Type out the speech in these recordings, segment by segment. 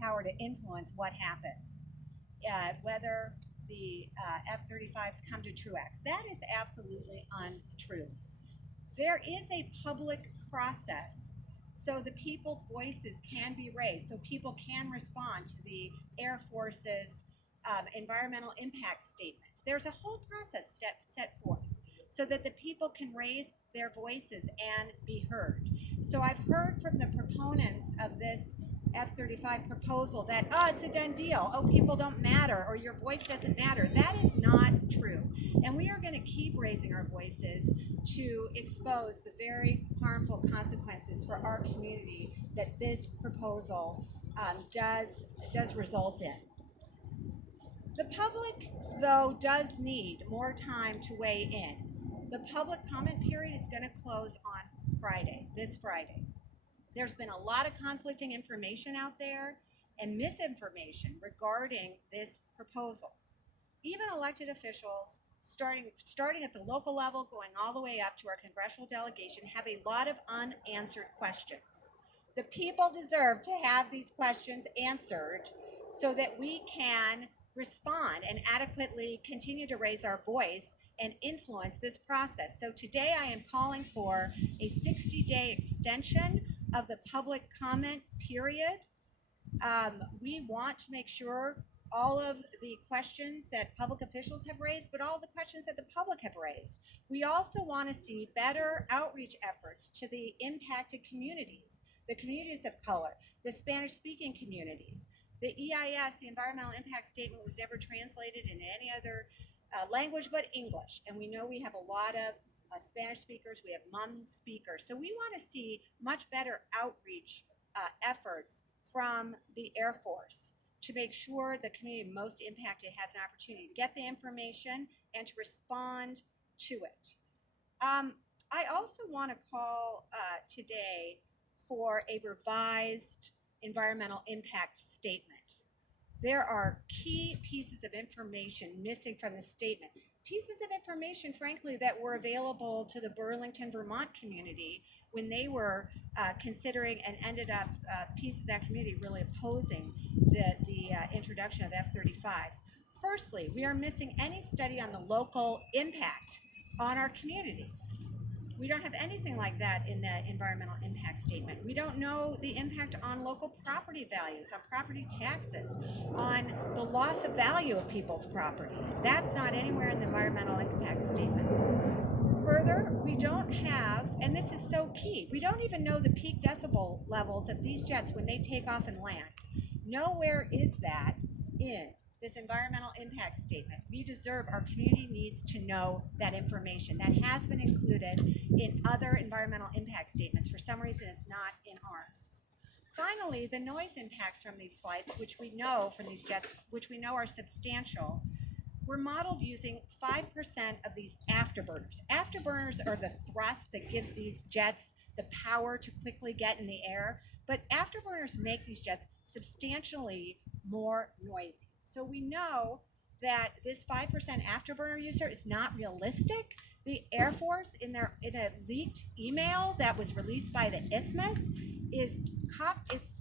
power to influence what happens, whether the F-35s come to Truax. That is absolutely untrue. There is a public process so the people's voices can be raised, so people can respond to the Air Force's environmental impact statement. There's a whole process set forth so that the people can raise their voices and be heard. So I've heard from the proponents of this F-35 proposal that, oh, it's a done deal, oh, people don't matter, or your voice doesn't matter. That is not true. And we are going to keep raising our voices to expose the very harmful consequences for our community that this proposal does result in. The public, though, does need more time to weigh in. The public comment period is going to close on Friday, this Friday. There's been a lot of conflicting information out there and misinformation regarding this proposal. Even elected officials, starting at the local level, going all the way up to our congressional delegation, have a lot of unanswered questions. The people deserve to have these questions answered so that we can respond and adequately continue to raise our voice and influence this process. So today I am calling for a 60-day extension of the public comment period. We want to make sure all of the questions that public officials have raised, but all the questions that the public have raised. We also want to see better outreach efforts to the impacted communities, the communities of color, the Spanish-speaking communities. The EIS, the Environmental Impact Statement, was never translated into any other language but English. And we know we have a lot of Spanish speakers, we have Hmong speakers. So we want to see much better outreach efforts from the Air Force to make sure the community most impacted has an opportunity to get the information and to respond to it. I also want to call today for a revised environmental impact statement. There are key pieces of information missing from the statement. Pieces of information, frankly, that were available to the Burlington, Vermont community when they were considering and ended up, pieces of that community really opposing the introduction of F-35s. Firstly, we are missing any study on the local impact on our communities. We don't have anything like that in the environmental impact statement. We don't know the impact on local property values, on property taxes, on the loss of value of people's property. That's not anywhere in the environmental impact statement. Further, we don't have, and this is so key, we don't even know the peak decibel levels of these jets when they take off and land. Nowhere is that in this environmental impact statement. We deserve, our community needs to know that information. That has been included in other environmental impact statements. For some reason, it's not in ours. Finally, the noise impacts from these flights, which we know from these jets, which we know are substantial, were modeled using 5% of these afterburners. Afterburners are the thrust that gives these jets the power to quickly get in the air, but afterburners make these jets substantially more noisy. So we know that this 5% afterburner user is not realistic. The Air Force, in a leaked email that was released by the Isthmus, is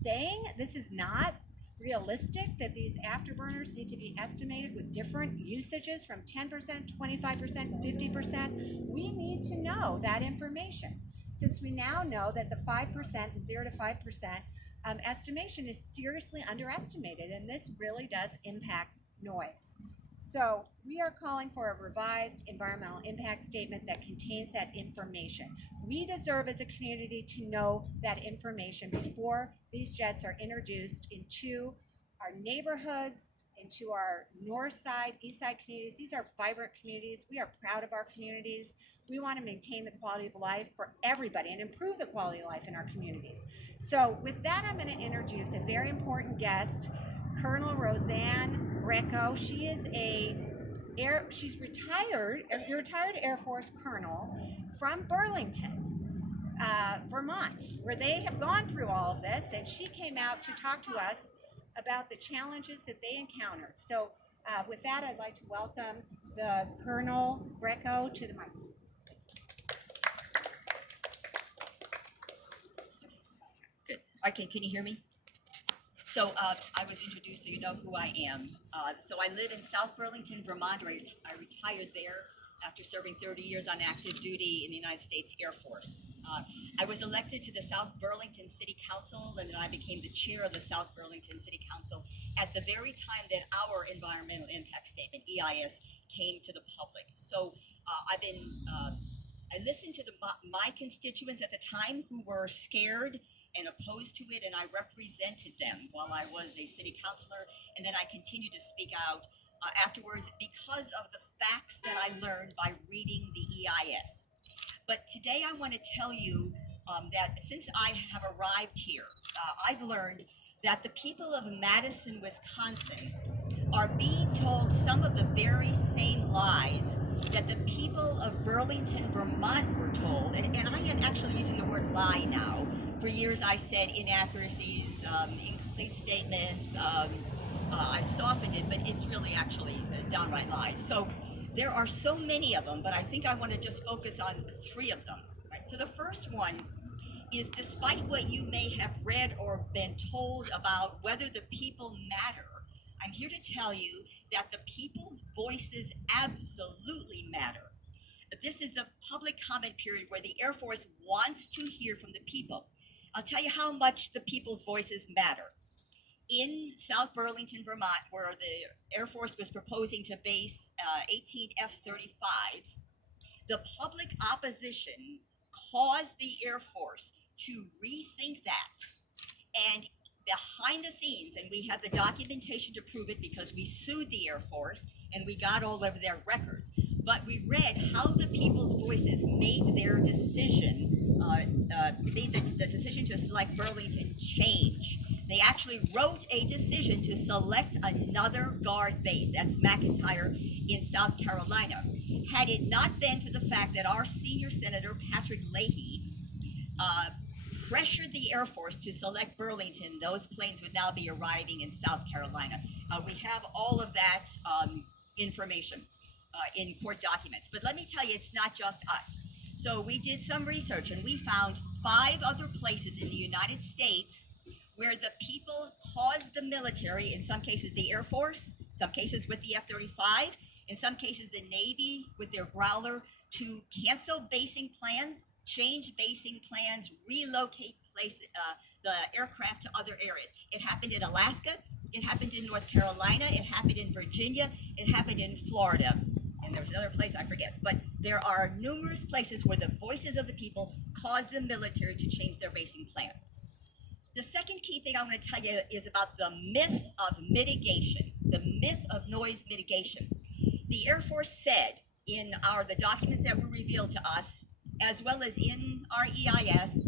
saying this is not realistic, that these afterburners need to be estimated with different usages from 10%, 25%, 50%. We need to know that information, since we now know that the 5%, the 0 to 5%, estimation is seriously underestimated, and this really does impact noise. So we are calling for a revised environmental impact statement that contains that information. We deserve as a community to know that information before these jets are introduced into our neighborhoods, into our north side, east side communities. These are vibrant communities. We are proud of our communities. We want to maintain the quality of life for everybody and improve the quality of life in our communities. So with that, I'm going to introduce a very important guest, Colonel Roseanne Greco. She is she's retired Air Force colonel from Burlington, Vermont, where they have gone through all of this, and she came out to talk to us about the challenges that they encountered. So with that, I'd like to welcome the Colonel Greco to the microphone. Okay, can you hear me? I was introduced, so you know who I am. So I live in South Burlington, Vermont. I retired there after serving 30 years on active duty in the United States Air Force. I was elected to the South Burlington City Council, and then I became the chair of the South Burlington City Council at the very time that our environmental impact statement (EIS) came to the public. I listened to my constituents at the time who were scared and opposed to it, and I represented them while I was a city councilor, and then I continued to speak out afterwards because of the facts that I learned by reading the EIS. But today I want to tell you that since I have arrived here, I've learned that the people of Madison, Wisconsin are being told some of the very same lies that the people of Burlington, Vermont were told. And I am actually using the word lie now. For years I said inaccuracies, incomplete statements. I softened it, but it's really actually downright lies. So there are so many of them, but I think I want to just focus on three of them. Right? So the first one is, despite what you may have read or been told about whether the people matter, I'm here to tell you that the people's voices absolutely matter. This is the public comment period where the Air Force wants to hear from the people. I'll tell you how much the people's voices matter. In South Burlington, Vermont, where the Air Force was proposing to base 18 F-35s, the public opposition caused the Air Force to rethink that. And behind the scenes, and we have the documentation to prove it because we sued the Air Force and we got all of their records, but we read how the people's voices made their decision, made the decision to select Burlington change. They actually wrote a decision to select another Guard base, that's McIntyre in South Carolina. Had it not been for the fact that our senior Senator Patrick Leahy pressured the Air Force to select Burlington, those planes would now be arriving in South Carolina. We have all of that information in court documents. But let me tell you, it's not just us. So we did some research and we found 5 other places in the United States where the people caused the military, in some cases the Air Force, some cases with the F-35, in some cases the Navy with their Growler, to cancel basing plans, change basing plans, relocate the aircraft to other areas. It happened in Alaska, it happened in North Carolina, it happened in Virginia, it happened in Florida, and there's another place I forget. But there are numerous places where the voices of the people caused the military to change their basing plan. The second key thing I want to tell you is about the myth of mitigation, the myth of noise mitigation. The Air Force said in the documents that were revealed to us, as well as in our EIS,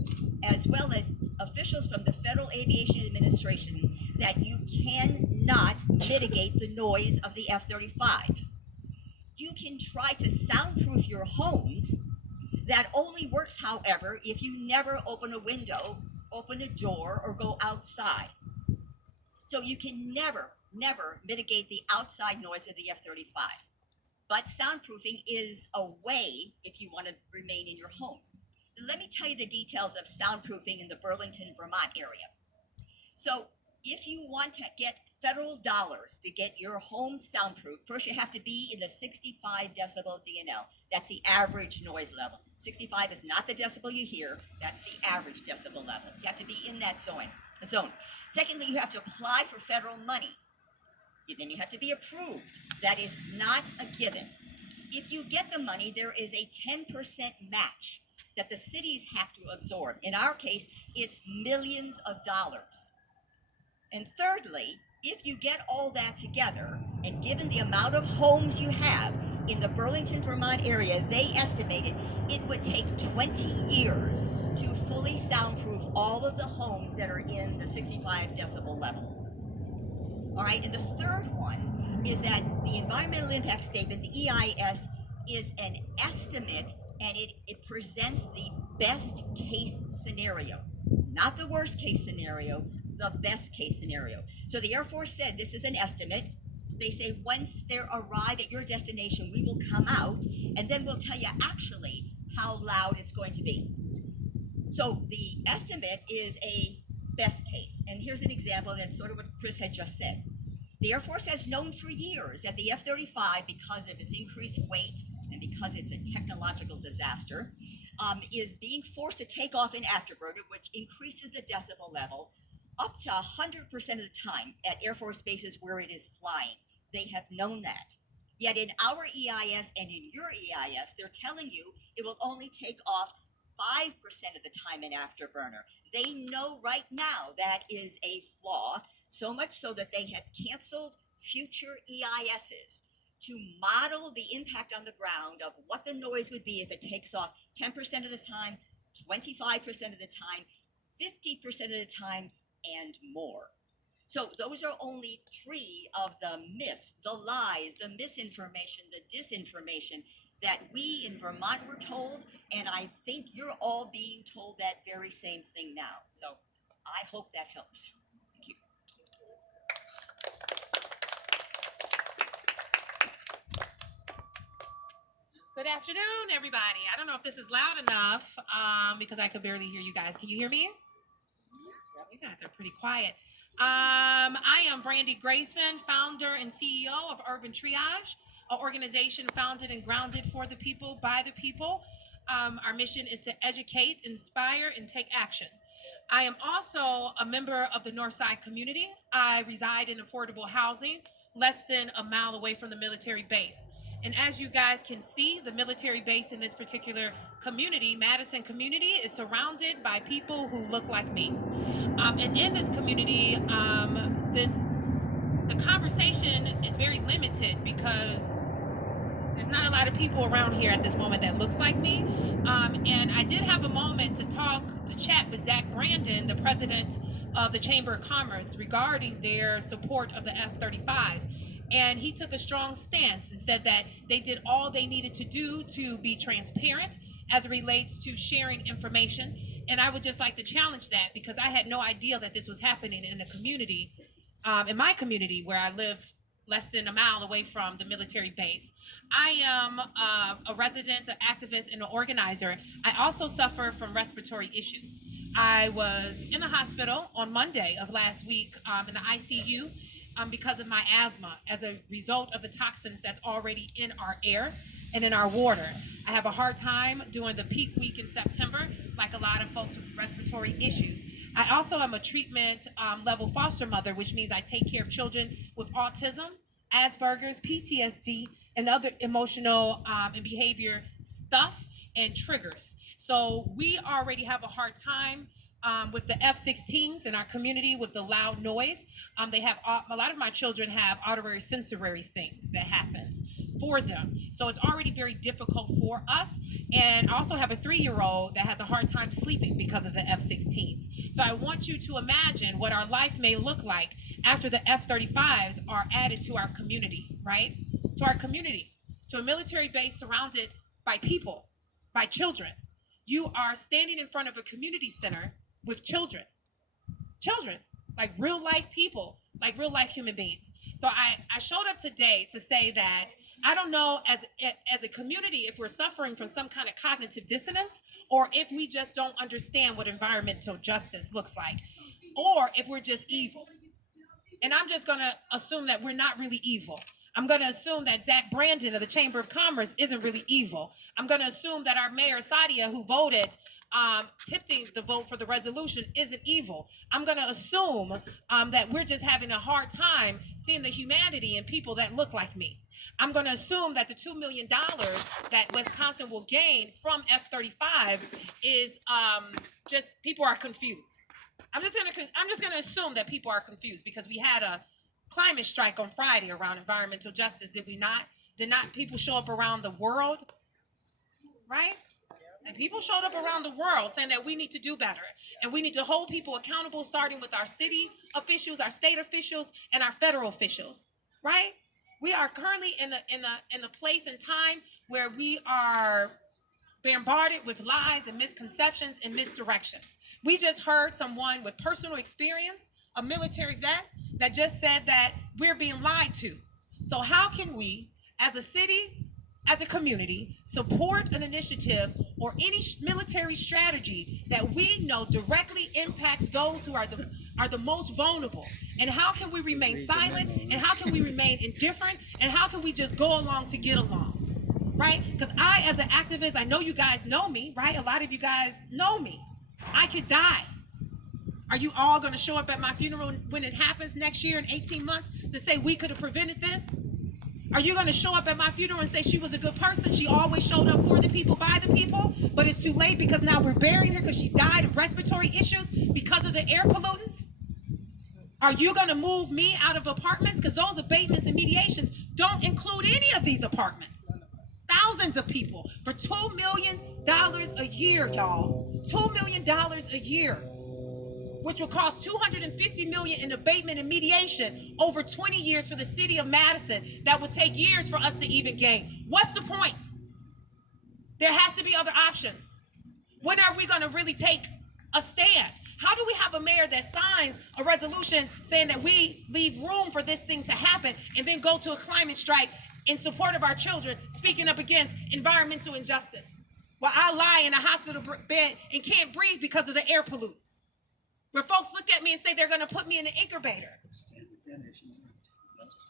as well as officials from the Federal Aviation Administration, that you cannot mitigate the noise of the F-35. You can try to soundproof your homes. That only works, however, if you never open a window, open a door, or go outside. So you can never mitigate the outside noise of the F-35. But soundproofing is a way if you want to remain in your homes. Let me tell you the details of soundproofing in the Burlington, Vermont area. So if you want to get federal dollars to get your home soundproof, first you have to be in the 65 decibel DNL. That's the average noise level. 65 is not the decibel you hear, that's the average decibel level. You have to be in that zone. Secondly, you have to apply for federal money. Then you have to be approved. That is not a given. If you get the money, there is a 10% match that the cities have to absorb. In our case, it's millions of dollars. And thirdly, if you get all that together, and given the amount of homes you have in the Burlington, Vermont area, they estimated it would take 20 years to fully soundproof all of the homes that are in the 65 decibel level. All right, and the third one is that the environmental impact statement, the EIS, is an estimate, and it presents the best case scenario, not the worst case scenario, the best case scenario. So the Air Force said this is an estimate. They say once they arrive at your destination, we will come out and then we'll tell you actually how loud it's going to be. So the estimate is a best case, and here's an example, and it's sort of what Chris had just said. The Air Force has known for years that the F-35, because of its increased weight and because it's a technological disaster, is being forced to take off in afterburner, which increases the decibel level up to 100% of the time at Air Force bases where it is flying. They have known that. Yet in our EIS and in your EIS, they're telling you it will only take off 5% of the time in afterburner. They know right now that is a flaw, so much so that they have canceled future EISs to model the impact on the ground of what the noise would be if it takes off 10% of the time, 25% of the time, 50% of the time, and more. So those are only 3 of the myths, the lies, the misinformation, the disinformation that we in Vermont were told, and I think you're all being told that very same thing now. So I hope that helps. Thank you. Good afternoon, everybody. I don't know if this is loud enough because I could barely hear you guys. Can you hear me? You guys are pretty quiet. I am Brandy Grayson, founder and CEO of Urban Triage, an organization founded and grounded for the people, by the people. Our mission is to educate, inspire, and take action. I am also a member of the Northside community. I reside in affordable housing, less than a mile away from the military base. And as you guys can see, the military base in this particular community, Madison community, is surrounded by people who look like me. And in this community, the conversation is very limited because there's not a lot of people around here at this moment that looks like me. And I did have a moment to chat with Zach Brandon, the president of the Chamber of Commerce, regarding their support of the F-35s. And he took a strong stance and said that they did all they needed to do to be transparent as it relates to sharing information. And I would just like to challenge that because I had no idea that this was happening in the community, in my community where I live less than a mile away from the military base. I am a resident, an activist, and an organizer. I also suffer from respiratory issues. I was in the hospital on Monday of last week in the ICU because of my asthma as a result of the toxins that's already in our air and in our water. I have a hard time during the peak week in September, like a lot of folks with respiratory issues. I also am a treatment level foster mother, which means I take care of children with autism, Asperger's, PTSD, and other emotional and behavior stuff and triggers. So we already have a hard time with the F-16s in our community with the loud noise. They have a lot of my children have auditory sensory things that happens for them. So it's already very difficult for us. And I also have a 3-year-old that has a hard time sleeping because of the F-16s. So I want you to imagine what our life may look like after the F-35s are added to our community, right? To our community, to a military base surrounded by people, by children. You are standing in front of a community center with children, like real life people, like real life human beings. So I showed up today to say that I don't know as a community if we're suffering from some kind of cognitive dissonance or if we just don't understand what environmental justice looks like or if we're just evil. And I'm just going to assume that we're not really evil. I'm going to assume that Zach Brandon of the Chamber of Commerce isn't really evil. I'm going to assume that our Mayor Sadia, who voted, tipping the vote for the resolution, isn't evil. I'm going to assume that we're just having a hard time seeing the humanity in people that look like me. I'm going to assume that the $2 million that Wisconsin will gain from F-35 is just people are confused. I'm just going to assume that people are confused because we had a climate strike on Friday around environmental justice, did we not? Did not people show up around the world, right? And people showed up around the world saying that we need to do better and we need to hold people accountable, starting with our city officials, our state officials, and our federal officials, right? We are currently in the place and time where we are bombarded with lies and misconceptions and misdirections. We just heard someone with personal experience, a military vet, that just said that we're being lied to. So how can we, as a city, as a community, support an initiative or any military strategy that we know directly impacts those who are the most vulnerable? And how can we remain silent? And how can we remain indifferent? And how can we just go along to get along? Right? Because I, as an activist, I know you guys know me, right? A lot of you guys know me. I could die. Are you all going to show up at my funeral when it happens next year in 18 months to say we could have prevented this? Are you going to show up at my funeral and say she was a good person? She always showed up for the people, by the people, but it's too late because now we're burying her because she died of respiratory issues because of the air pollutants? Are you going to move me out of apartments? Because those abatements and mediations don't include any of these apartments. Thousands of people for $2 million a year, y'all. $2 million a year, which will cost $250 million in abatement and mediation over 20 years for the city of Madison. That would take years for us to even gain. What's the point? There has to be other options. When are we going to really take a stand? How do we have a mayor that signs a resolution saying that we leave room for this thing to happen and then go to a climate strike in support of our children, speaking up against environmental injustice, while I lie in a hospital bed and can't breathe because of the air pollutants? Where folks look at me and say they're going to put me in an incubator.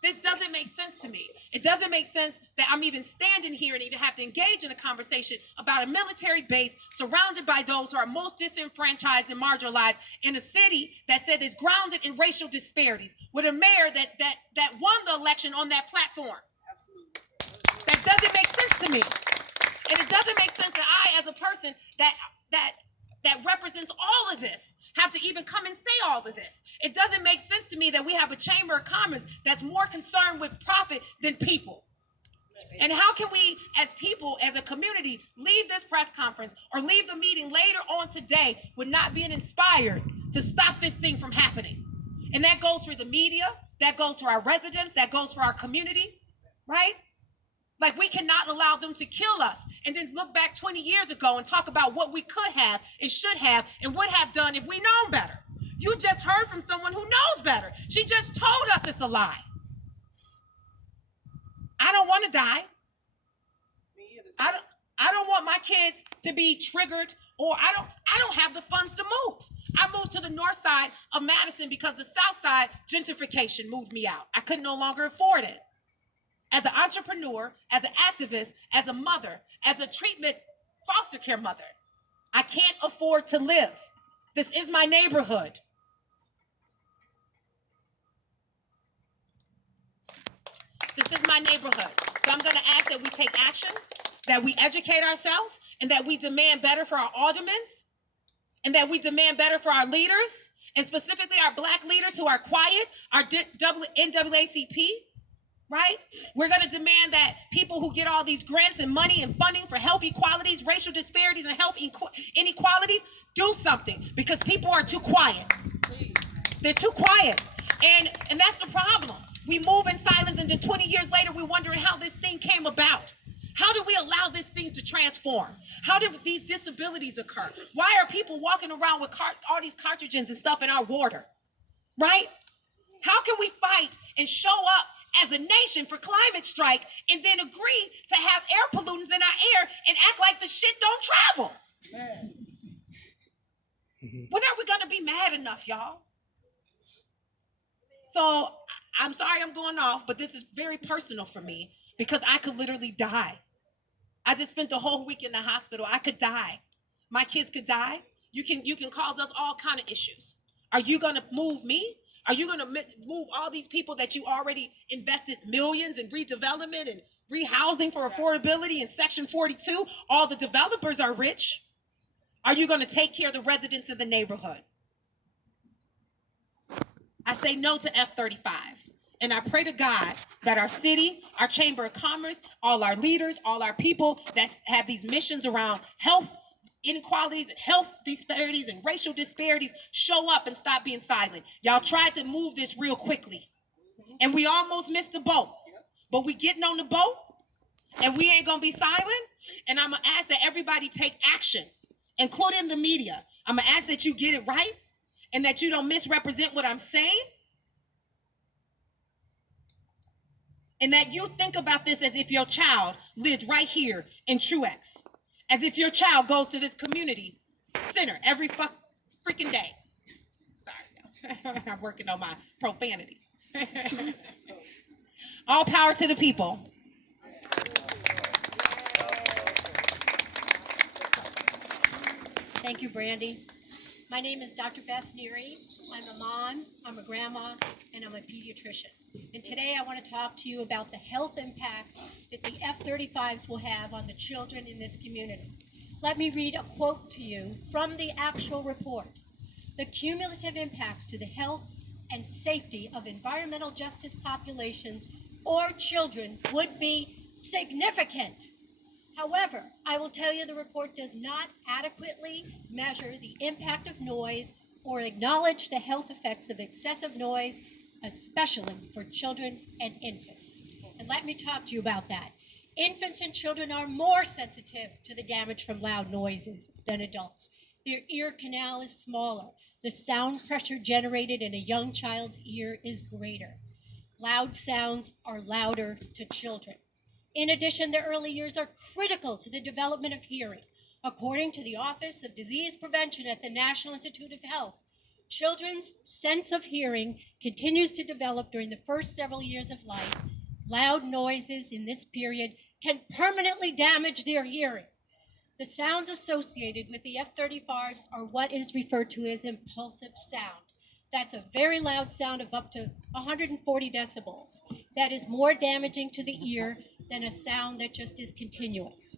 This doesn't make sense to me. It doesn't make sense that I'm even standing here and even have to engage in a conversation about a military base surrounded by those who are most disenfranchised and marginalized in a city that said it's grounded in racial disparities, with a mayor that won the election on that platform. Absolutely. That doesn't make sense to me. And it doesn't make sense that I, as a person that represents all of this, have to even come and say all of this. It doesn't make sense to me that we have a chamber of commerce that's more concerned with profit than people. And how can we, as people, as a community, leave this press conference or leave the meeting later on today with not being inspired to stop this thing from happening? And that goes for the media, that goes for our residents, that goes for our community, right? Like, we cannot allow them to kill us and then look back 20 years ago and talk about what we could have and should have and would have done if we known better. You just heard from someone who knows better. She just told us it's a lie. I don't want to die. I don't want my kids to be triggered, or I don't have the funds to move. I moved to the north side of Madison because the south side gentrification moved me out. I could no longer afford it. As an entrepreneur, as an activist, as a mother, as a treatment foster care mother, I can't afford to live. This is my neighborhood. This is my neighborhood. So I'm going to ask that we take action, that we educate ourselves, and that we demand better for our aldermen, and that we demand better for our leaders, and specifically our Black leaders who are quiet, our NAACP. Right? We're going to demand that people who get all these grants and money and funding for health equalities, racial disparities, and health inequalities do something, because people are too quiet. They're too quiet. And that's the problem. We move in silence, and then 20 years later, we're wondering how this thing came about. How do we allow these things to transform? How did these disabilities occur? Why are people walking around with all these carcinogens and stuff in our water? Right? How can we fight and show up as a nation for climate strike and then agree to have air pollutants in our air and act like the shit don't travel? When are we going to be mad enough, y'all? So I'm sorry I'm going off, but this is very personal for me because I could literally die. I just spent the whole week in the hospital. I could die. My kids could die. You can cause us all kind of issues. Are you going to move me? Are you going to move all these people that you already invested millions in redevelopment and rehousing for affordability in Section 42? All the developers are rich. Are you going to take care of the residents of the neighborhood? I say no to F-35. And I pray to God that our city, our Chamber of Commerce, all our leaders, all our people that have these missions around health inequalities and health disparities and racial disparities show up and stop being silent. Y'all tried to move this real quickly, and we almost missed the boat. But we getting on the boat, and we ain't gonna be silent. And I'm gonna ask that everybody take action, including the media. I'm gonna ask that you get it right and that you don't misrepresent what I'm saying, and that you think about this as if your child lived right here in Truax. as if your child goes to this community center every freaking day. Sorry, I'm working on my profanity. All power to the people. Thank you, Brandy. My name is Dr. Beth Neary. I'm a mom, I'm a grandma, and I'm a pediatrician. And today I want to talk to you about the health impacts that the F-35s will have on the children in this community. Let me read a quote to you from the actual report. The cumulative impacts to the health and safety of environmental justice populations or children would be significant. However, I will tell you the report does not adequately measure the impact of noise or acknowledge the health effects of excessive noise, especially for children and infants. And let me talk to you about that. Infants and children are more sensitive to the damage from loud noises than adults. Their ear canal is smaller. The sound pressure generated in a young child's ear is greater. Loud sounds are louder to children. In addition, the early years are critical to the development of hearing. According to the Office of Disease Prevention at the National Institute of Health, children's sense of hearing continues to develop during the first several years of life. Loud noises in this period can permanently damage their hearing. The sounds associated with the F-35s are what is referred to as impulsive sound. That's a very loud sound of up to 140 decibels. That is more damaging to the ear than a sound that just is continuous.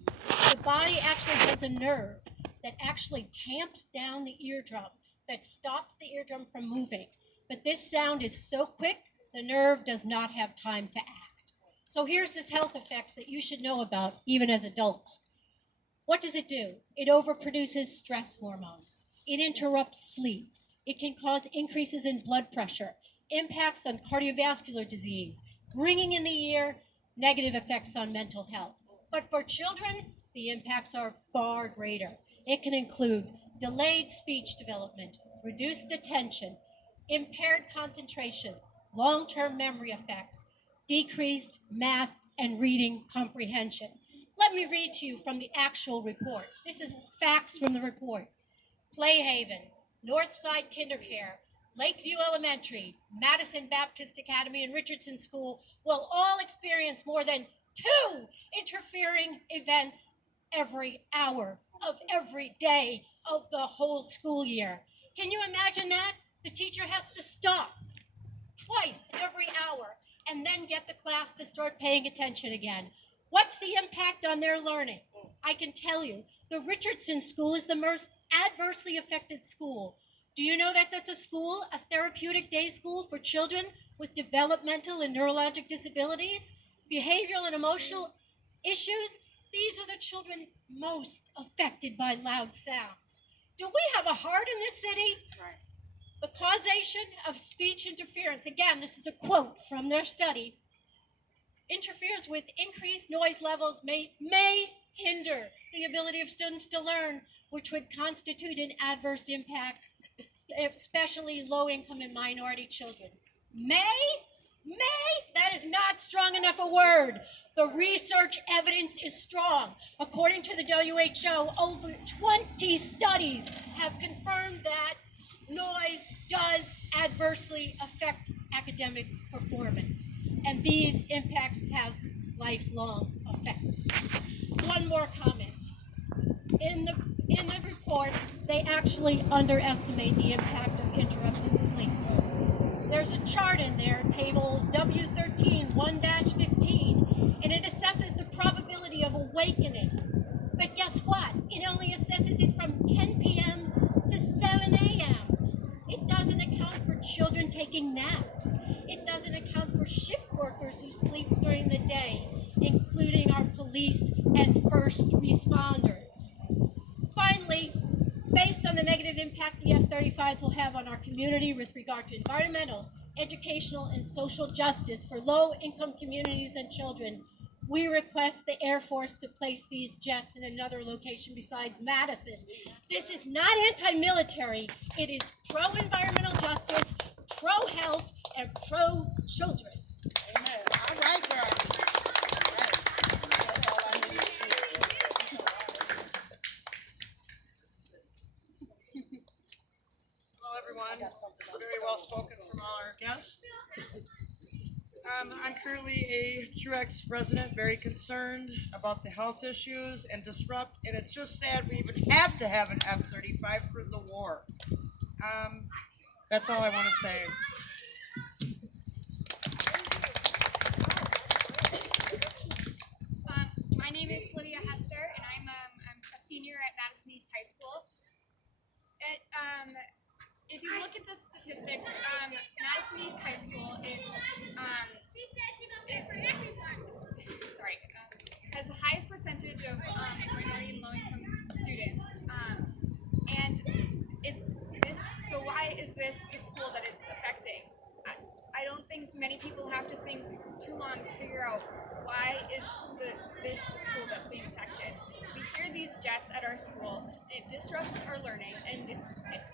The body actually has a nerve that actually tamps down the eardrum, that stops the eardrum from moving. But this sound is so quick, the nerve does not have time to act. So here's this health effects that you should know about, even as adults. What does it do? It overproduces stress hormones. It interrupts sleep. It can cause increases in blood pressure, impacts on cardiovascular disease, ringing in the ear, negative effects on mental health. But for children, the impacts are far greater. It can include delayed speech development, reduced attention, impaired concentration, long-term memory effects, decreased math and reading comprehension. Let me read to you from the actual report. This is facts from the report. Playhaven, Northside Kindercare, Lakeview Elementary, Madison Baptist Academy, and Richardson School will all experience more than 2 interfering events every hour of every day of the whole school year. Can you imagine that? The teacher has to stop twice every hour and then get the class to start paying attention again. What's the impact on their learning? I can tell you, the Richardson School is the most adversely affected school. Do you know that that's a school, a therapeutic day school for children with developmental and neurologic disabilities, behavioral and emotional issues? These are the children most affected by loud sounds. Do we have a heart in this city? Right. The causation of speech interference, again, this is a quote from their study, interferes with increased noise levels may hinder the ability of students to learn, which would constitute an adverse impact, especially low-income and minority children. That is not strong enough a word. The research evidence is strong. According to the WHO, over 20 studies have confirmed that noise does adversely affect academic performance, and these impacts have lifelong effects. One more comment. In the report, they actually underestimate the impact of interrupted sleep. There's a chart in there, table W13 1-15, and it assesses the probability of awakening. But guess what? It only assesses it from 10 p.m. to 7 a.m. It doesn't account for children taking naps. It doesn't account for shift workers who sleep during the day, including our police and first responders. Finally, based on the negative impact the F-35s will have on our community with regard to environmental, educational, and social justice for low-income communities and children, we request the Air Force to place these jets in another location besides Madison. This is not anti-military. It is pro-environmental justice, pro-health, and pro-children. Amen. All right, girl. All right. That's all I need to I'm currently a Truax resident, very concerned about the health issues and disrupt, and it's just sad we even have to have an F-35 for the war. That's all I want to say. My name is Lydia Hester, and I'm a senior at Madison East High School. If you look at the statistics, Madison East High School has the highest percentage of minority and low-income students, and it's this. So why is this the school that it's affecting? I don't think many people have to think too long to figure out why is this the school that's being affected. We hear these jets at our school, and it disrupts our learning, and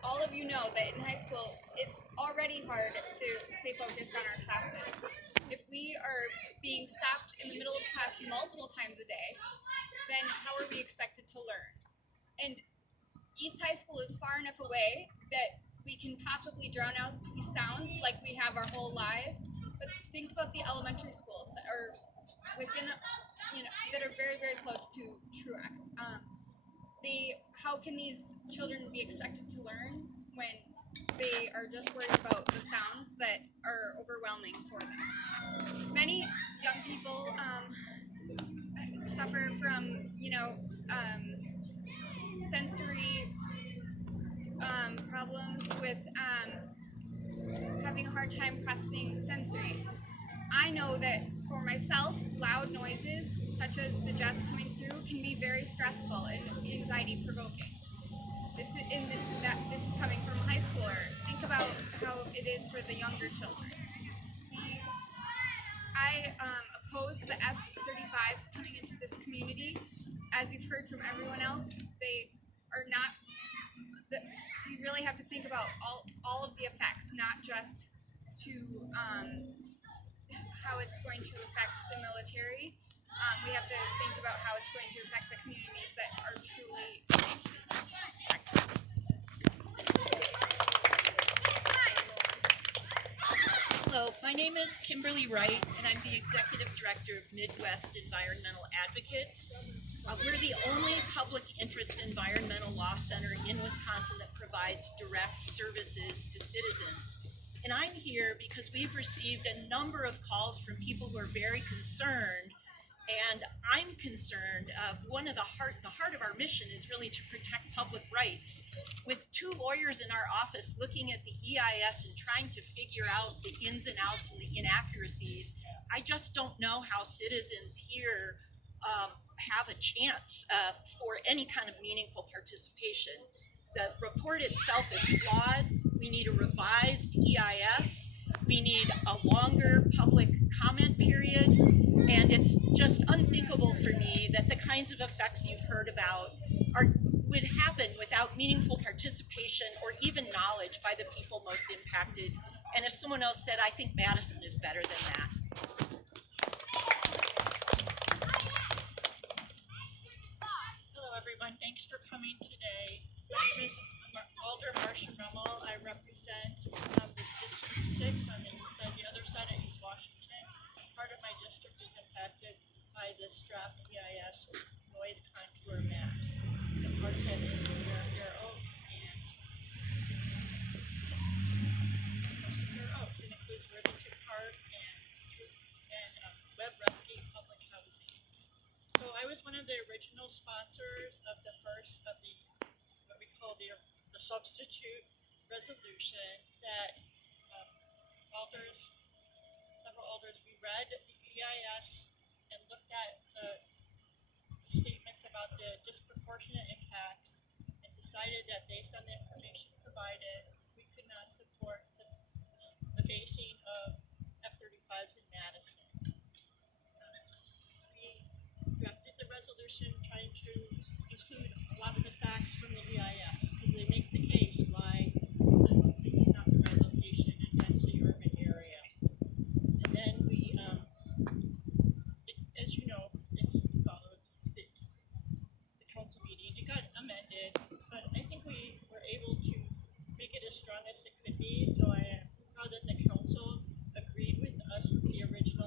all of you know that in high school, it's already hard to stay focused on our classes. If we are being stopped in the middle of class multiple times a day, then how are we expected to learn? And East High School is far enough away that we can possibly drown out these sounds like we have our whole lives. But think about the elementary schools that are within, that are very, very close to Truax. How can these children be expected to learn when they are just worried about the sounds that are overwhelming for them? Many young people suffer from, sensory problems with having a hard time processing sensory. I know that for myself, loud noises such as the jets coming through can be very stressful and anxiety provoking. This is coming from a high schooler. Think about how it is for the younger children. I oppose the F-35s coming into this community. As you've heard from everyone else, they are not. We really have to think about all of the effects, not just to how it's going to affect the military. We have to think about how it's going to affect the communities that are truly affected. Hello, my name is Kimberly Wright, and I'm the Executive Director of Midwest Environmental Advocates. We're the only public interest environmental law center in Wisconsin that provides direct services to citizens. And I'm here because we've received a number of calls from people who are very concerned, and I'm concerned. The heart of our mission is really to protect public rights. With two lawyers in our office looking at the EIS and trying to figure out the ins and outs and the inaccuracies, I just don't know how citizens here have a chance for any kind of meaningful participation. The report itself is flawed. We need a revised EIS. We need a longer public comment period. And it's just unthinkable for me that the kinds of effects you've heard about would happen without meaningful participation or even knowledge by the people most impacted. And as someone else said, I think Madison is better than that. Hello everyone, thanks for coming today. My name is Alder Marcia Rummel. I represent the District 6 on the east side, the other side of East Washington. Part of my district is impacted by this draft EIS noise contour maps. And part of it is Fair Oaks and Fair Oaks. It includes Worthington Park and Webb Refugee Public Housing. So I was one of the original sponsors of the first of the what we call the substitute resolution that several alders, we read the EIS and looked at the statements about the disproportionate impacts and decided that based on the information provided, we could not support the basing of F-35s in Madison. We drafted the resolution trying to include a lot of the facts from the EIS because they make the case why this is not the right location and that's the urban area. And then we, as you know, if you followed the council meeting, it got amended, but I think we were able to make it as strong as it could be. So I am proud that the council agreed with us, the original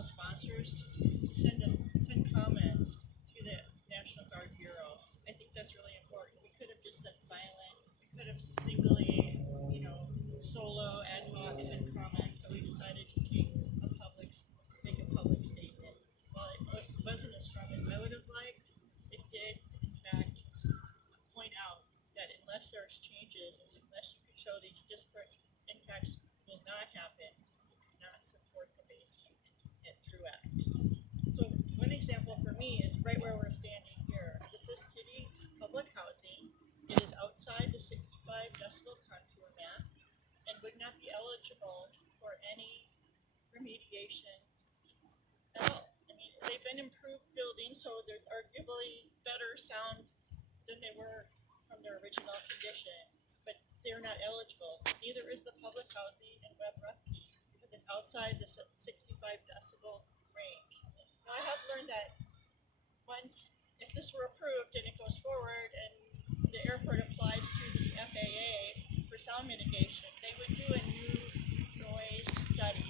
right where we're standing here. This is city public housing. It is outside the 65 decibel contour map and would not be eligible for any remediation at all. I mean, they've been improved buildings, so there's arguably better sound than they were from their original condition, but they're not eligible. Neither is the public housing in Webb Ruffey because it's outside the 65 decibel range. Now, I have learned that once, if this were approved and it goes forward and the airport applies to the FAA for sound mitigation, they would do a new noise study.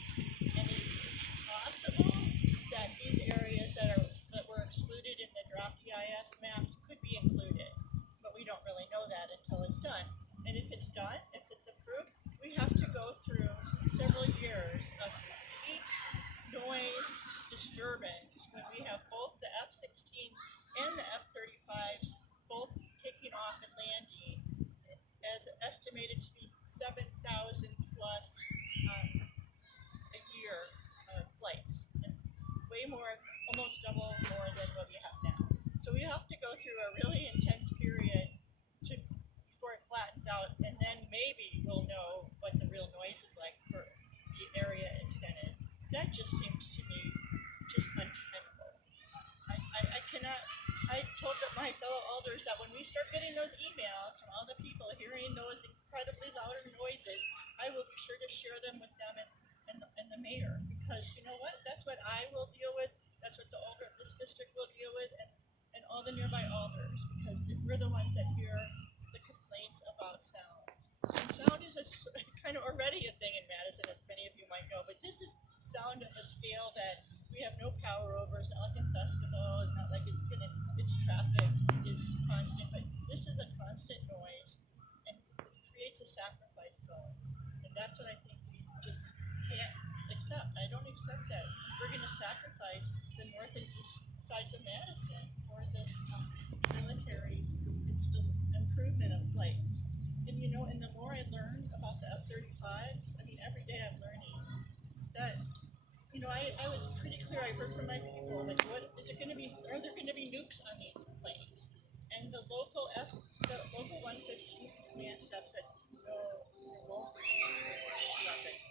And it's possible that these areas that were excluded in the draft EIS maps could be included, but we don't really know that until it's done. And if it's done, if it's approved, we have to go through several years of each noise disturbance when we have both the F-16s and the F-35s both taking off and landing, as estimated to be 7,000 plus a year flights, and way more, almost double more than what we have now. So we have to go through a really intense period before it flattens out, and then maybe we'll know what the real noise is like for the area extended. That just seems to me just untenable. I cannot. I told my fellow alders that when we start getting those emails from all the people hearing those incredibly louder noises, I will be sure to share them with them and the mayor, because you know what? That's what I will deal with. That's what the alder of this district will deal with, and all the nearby alders, because we're the ones that hear the complaints about sound. And sound is kind of already a thing in Madison, as many of you might know, but this is sound at a scale that we have no power over. It's not like a festival. It's not like its traffic is constant, but this is a constant noise, and it creates a sacrifice zone. And that's what I think we just can't accept. I don't accept that. We're going to sacrifice the north and east sides of Madison for this military improvement of flights. And you know, and the more I learn about the F-35s, I mean, every day I'm learning that, you know, I was pretty clear. I heard from my people, like, what is it going to be? Are there going to be nukes on these planes? And the local 115 command staff said, no, there won't be weapons,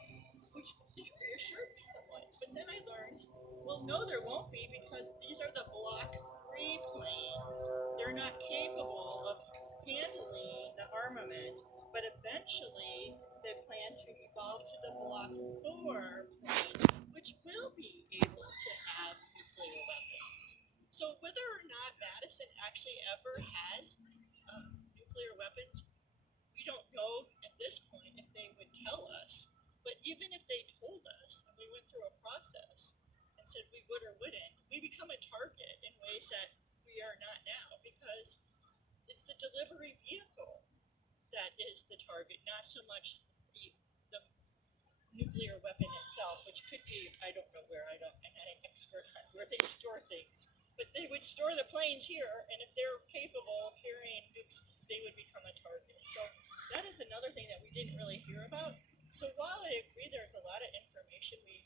which reassured me somewhat. But then I learned, well, no, there won't be, because these are the Block 3 planes. They're not capable of handling the armament, but eventually they plan to evolve to the Block 4 planes, which will be able to have nuclear weapons. So whether or not Madison actually ever has nuclear weapons, we don't know at this point if they would tell us. But even if they told us and we went through a process and said we would or wouldn't, we become a target in ways that we are not now, because it's the delivery vehicle that is the target, not so much the nuclear weapon itself, which could be, I don't know where, I'm not an expert on where they store things, but they would store the planes here, and if they're capable of carrying nukes, they would become a target. So that is another thing that we didn't really hear about. So while I agree there's a lot of information we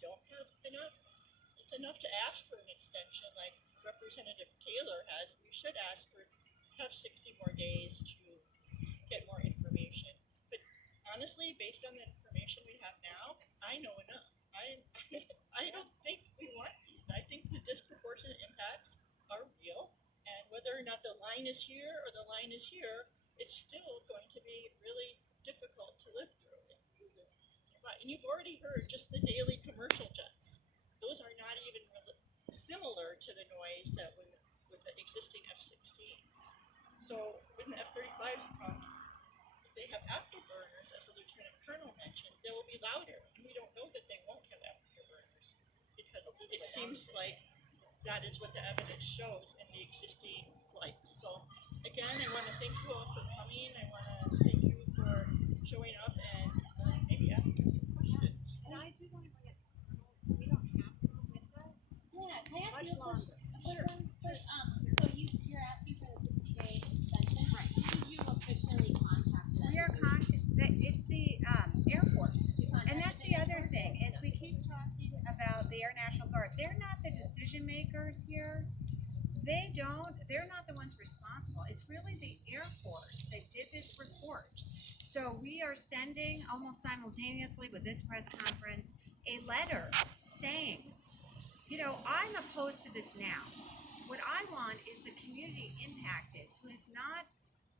don't have enough, it's enough to ask for an extension like Representative Taylor has. We should ask for, have 60 more days to get more information. But honestly, based on the information we have now, I know enough. I don't think we want these. I think the disproportionate impacts are real, and whether or not the line is here or the line is here, it's still going to be really difficult to live through. And you've already heard just the daily commercial jets. Those are not even really similar to the noise that with the existing F-16s. So when the F-35s come, if they have afterburners, as the Lieutenant Colonel mentioned, they will be louder. And we don't know that they won't have afterburners, because it seems like that is what the evidence shows in the existing flights. So again, I want to thank you all for coming. I want to thank you for showing up and maybe asking us some questions. And I do want to bring it to Colonel, we don't have her with us. Yeah, can I ask you a Much question? longer. So you're asking for the 60-day extension? Right. Who did you officially contact them? We are it's the Air Force. You contacted And that's the the Air other Force? thing, is we keep talking about the Air National Guard. They're not the decision makers numbers here, they're not the ones responsible. It's really the Air Force that did this report. So we are sending almost simultaneously with this press conference a letter saying, I'm opposed to this now. What I want is the community impacted who has not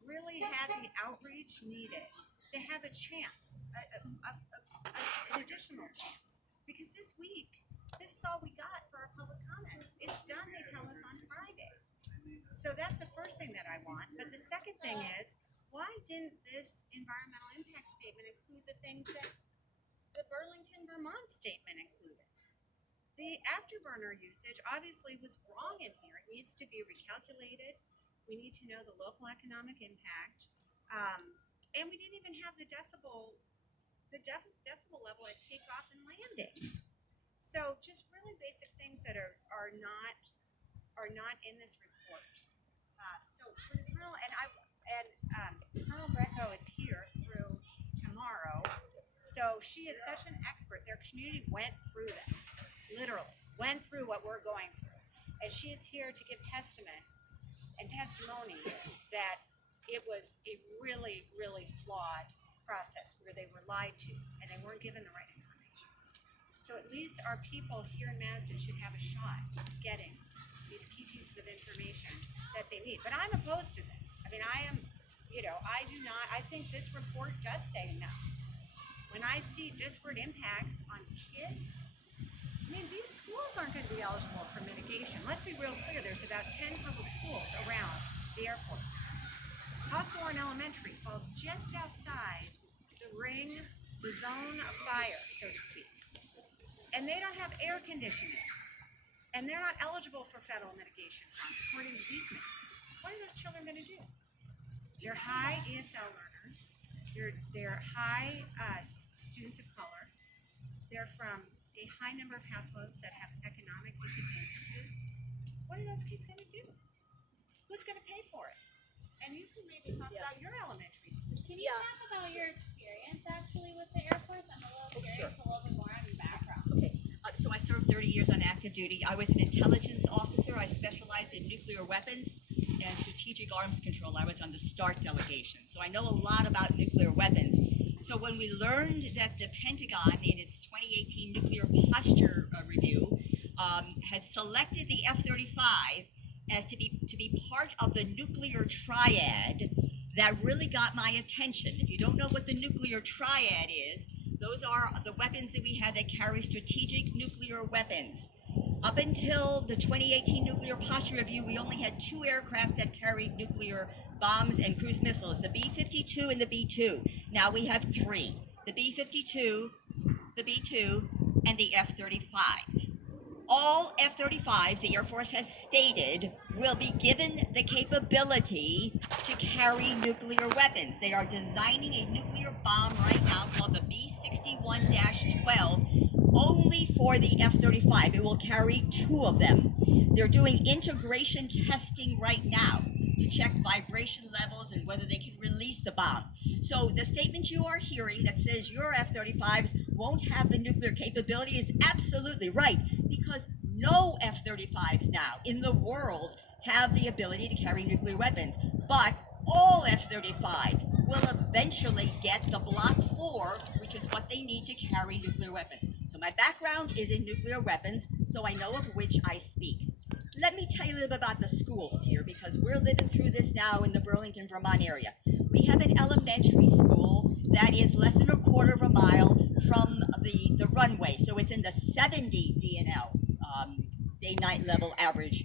really had the outreach needed to have a chance, an additional chance. Because this week, this is all we got for our public comments. It's done, they tell us on Friday. So that's the first thing that I want. But the second thing is, why didn't this environmental impact statement include the things that the Burlington, Vermont statement included? The afterburner usage obviously was wrong in here. It needs to be recalculated. We need to know the local economic impact. And we didn't even have the decibel level at takeoff and landing. So just really basic things that are not in this report. So for the Colonel Colonel Greco is here through tomorrow. So she is such an expert. Their community went through this, literally went through what we're going through, and she is here to give testimony that it was a really, really flawed process where they were lied to and they weren't given the right information. So at least our people here in Madison should have a shot getting these key pieces of information that they need. But I'm opposed to this. I mean, I do not, I think this report does say no. When I see disparate impacts on kids, I mean, these schools aren't going to be eligible for mitigation. Let's be real clear, there's about 10 public schools around the airport. Hawthorne Elementary falls just outside the ring, the zone of fire, so to speak. And they don't have air conditioning. And they're not eligible for federal mitigation funds, according to these names. What are those children going to do? They're high ESL learners. They're high students of color. They're from a high number of households that have economic disadvantages. What are those kids going to do? Who's going to pay for it? And you can maybe talk about your elementary school. Can you talk about your experience actually with the Air Force? I'm a little curious, a little bit more on your background. Okay, so I served 30 years on active duty. I was an intelligence officer. I specialized in nuclear weapons and strategic arms control. I was on the START delegation, so I know a lot about nuclear weapons. So when we learned that the Pentagon, in its 2018 nuclear posture review, had selected the F-35 as to be part of the nuclear triad, that really got my attention. If you don't know what the nuclear triad is, those are the weapons that we have that carry strategic nuclear weapons. Up until the 2018 nuclear posture review, we only had 2 aircraft that carried nuclear bombs and cruise missiles, the B-52 and the B-2. Now we have 3, the B-52, the B-2, and the F-35. All F-35s, the Air Force has stated, will be given the capability to carry nuclear weapons. They are designing a nuclear bomb right now called the B-61-12 only for the F-35. It will carry 2 of them. They're doing integration testing right now to check vibration levels and whether they can release the bomb. So the statement you are hearing that says your F-35s won't have the nuclear capability is absolutely right, because no F-35s now in the world have the ability to carry nuclear weapons. But all F-35s will eventually get the Block 4, which is what they need to carry nuclear weapons. So my background is in nuclear weapons, so I know of which I speak. Let me tell you a little bit about the schools here, because we're living through this now in the Burlington, Vermont area. We have an elementary school that is less than a quarter of a mile from the runway, so it's in the 70 DNL, day-night level average.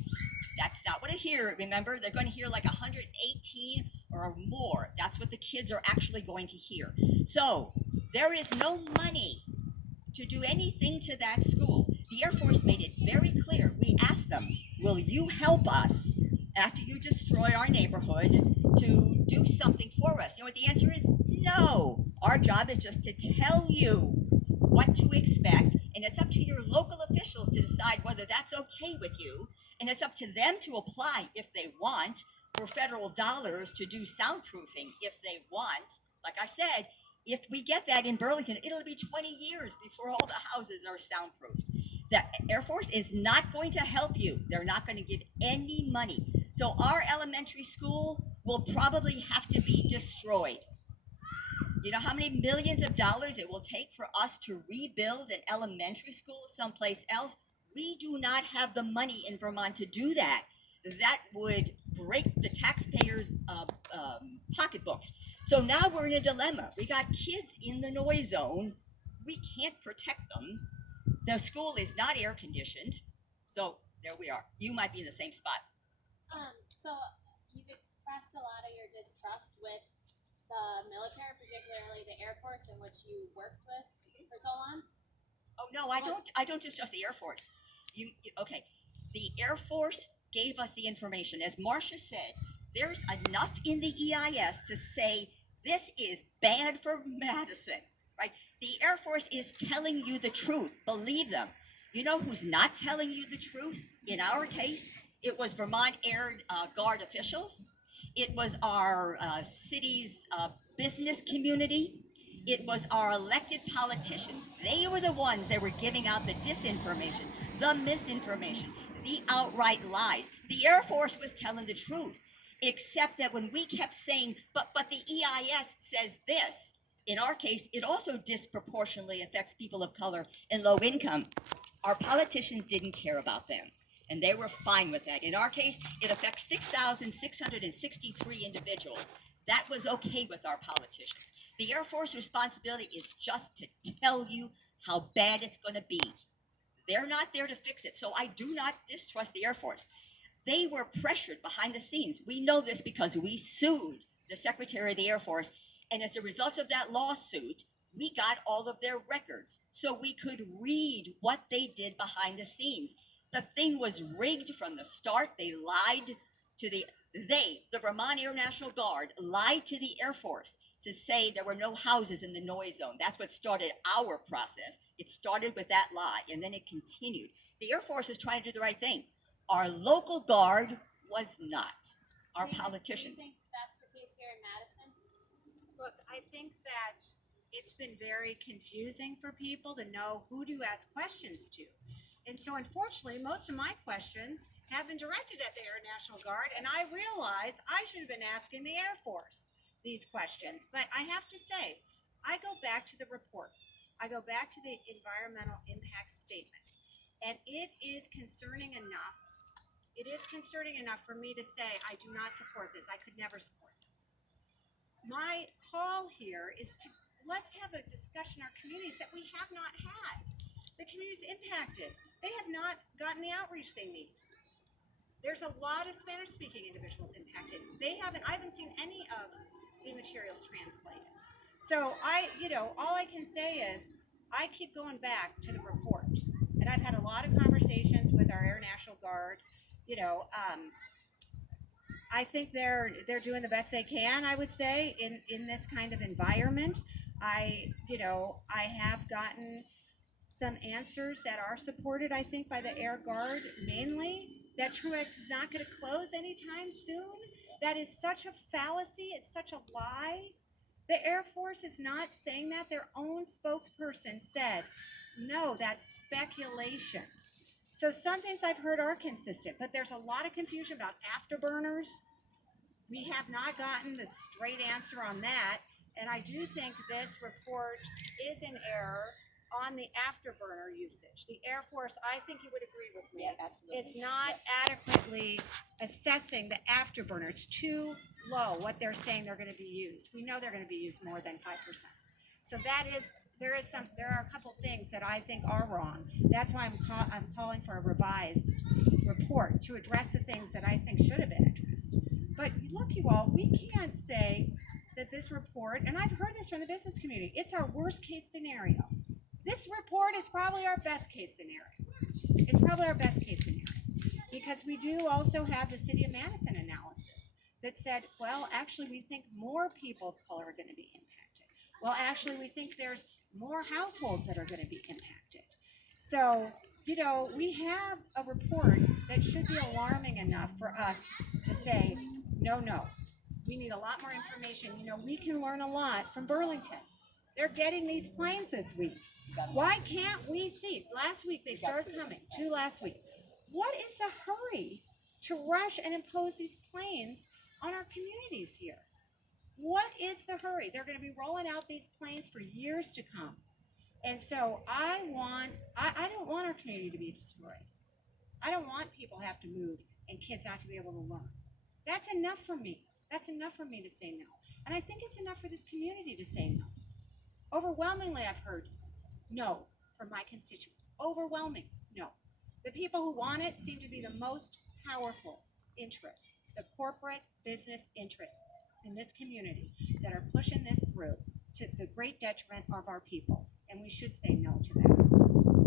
That's not what I hear. Remember, they're going to hear like 118 or more. That's what the kids are actually going to hear. So there is no money to do anything to that school. The Air Force made it very clear. We asked them, will you help us after you destroy our neighborhood to do something for us? You know what the answer is? No. Our job is just to tell you what to expect, and it's up to your local officials to decide whether that's okay with you, and it's up to them to apply if they want for federal dollars to do soundproofing if they want. Like I said, if we get that in Burlington, it'll be 20 years before all the houses are soundproofed. The Air Force is not going to help you. They're not going to give any money. So our elementary school will probably have to be destroyed. You know how many millions of dollars it will take for us to rebuild an elementary school someplace else? We do not have the money in Vermont to do that. That would break the taxpayers' pocketbooks. So now we're in a dilemma. We got kids in the noise zone. We can't protect them. The school is not air conditioned. So there we are. You might be in the same spot. So you've expressed a lot of your distrust with the military, particularly the Air Force, in which you worked with for so long. Oh no, I don't distrust the Air Force. Okay? The Air Force gave us the information. As Marcia said, there's enough in the EIS to say this is bad for Madison, right? The Air Force is telling you the truth. Believe them. You know who's not telling you the truth? In our case, it was Vermont Air Guard officials. It was our city's business community. It was our elected politicians. They were the ones that were giving out the disinformation, the misinformation, the outright lies. The Air Force was telling the truth, except that when we kept saying, but the EIS says this, in our case, it also disproportionately affects people of color and low income. Our politicians didn't care about them, and they were fine with that. In our case, it affects 6,663 individuals. That was okay with our politicians. The Air Force responsibility is just to tell you how bad it's going to be. They're not there to fix it, so I do not distrust the Air Force. They were pressured behind the scenes. We know this because we sued the Secretary of the Air Force, and as a result of that lawsuit, we got all of their records so we could read what they did behind the scenes. The thing was rigged from the start. They lied to the Vermont Air National Guard lied to the Air Force to say there were no houses in the noise zone. That's what started our process. It started with that lie, and then it continued. The Air Force is trying to do the right thing. Our local guard was not. Our politicians. Do you think that's the case here in Madison? Look, I think that it's been very confusing for people to know who to ask questions to. And so unfortunately, most of my questions have been directed at the Air National Guard, and I realize I should have been asking the Air Force these questions. But I have to say, I go back to the report. I go back to the environmental impact statement. And it is concerning enough. It is concerning enough for me to say I do not support this. I could never support this. My call here is to let's have a discussion in our communities that we have not had. The communities impacted. They have not gotten the outreach they need. There's a lot of Spanish-speaking individuals impacted. I haven't seen any of the materials translated. So all I can say is I keep going back to the report. And I've had a lot of conversations with our Air National Guard. I think they're doing the best they can, I would say, in this kind of environment. I have gotten some answers that are supported, I think, by the Air Guard, mainly that Truax is not going to close anytime soon. That is such a fallacy. It's such a lie. The Air Force is not saying that. Their own spokesperson said, no, that's speculation. So some things I've heard are consistent, but there's a lot of confusion about afterburners. We have not gotten the straight answer on that. And I do think this report is in error on the afterburner usage. The Air Force, I think you would agree with me. Yeah, absolutely. It's not adequately assessing the afterburner. It's too low what they're saying they're going to be used. We know they're going to be used more than 5%. So there are a couple things that I think are wrong. That's why I'm calling for a revised report to address the things that I think should have been addressed. But look, you all, we can't say that this report, and I've heard this from the business community, it's our worst case scenario. This report is probably our best case scenario. It's probably our best case scenario because we do also have the City of Madison analysis that said, well, actually, we think more people of color are going to be impacted. Well, actually, we think there's more households that are going to be impacted. So, we have a report that should be alarming enough for us to say, no, we need a lot more information. We can learn a lot from Burlington. They're getting these planes this week. Why can't we see? Last week they started coming, two last week. What is the hurry to rush and impose these planes on our communities here? What is the hurry? They're going to be rolling out these planes for years to come. And so I don't want our community to be destroyed. I don't want people to have to move and kids not to be able to learn. That's enough for me. That's enough for me to say no. And I think it's enough for this community to say no. Overwhelmingly, I've heard no from my constituents. Overwhelming no. The people who want it seem to be the most powerful interests, the corporate business interests in this community that are pushing this through to the great detriment of our people. And we should say no to that.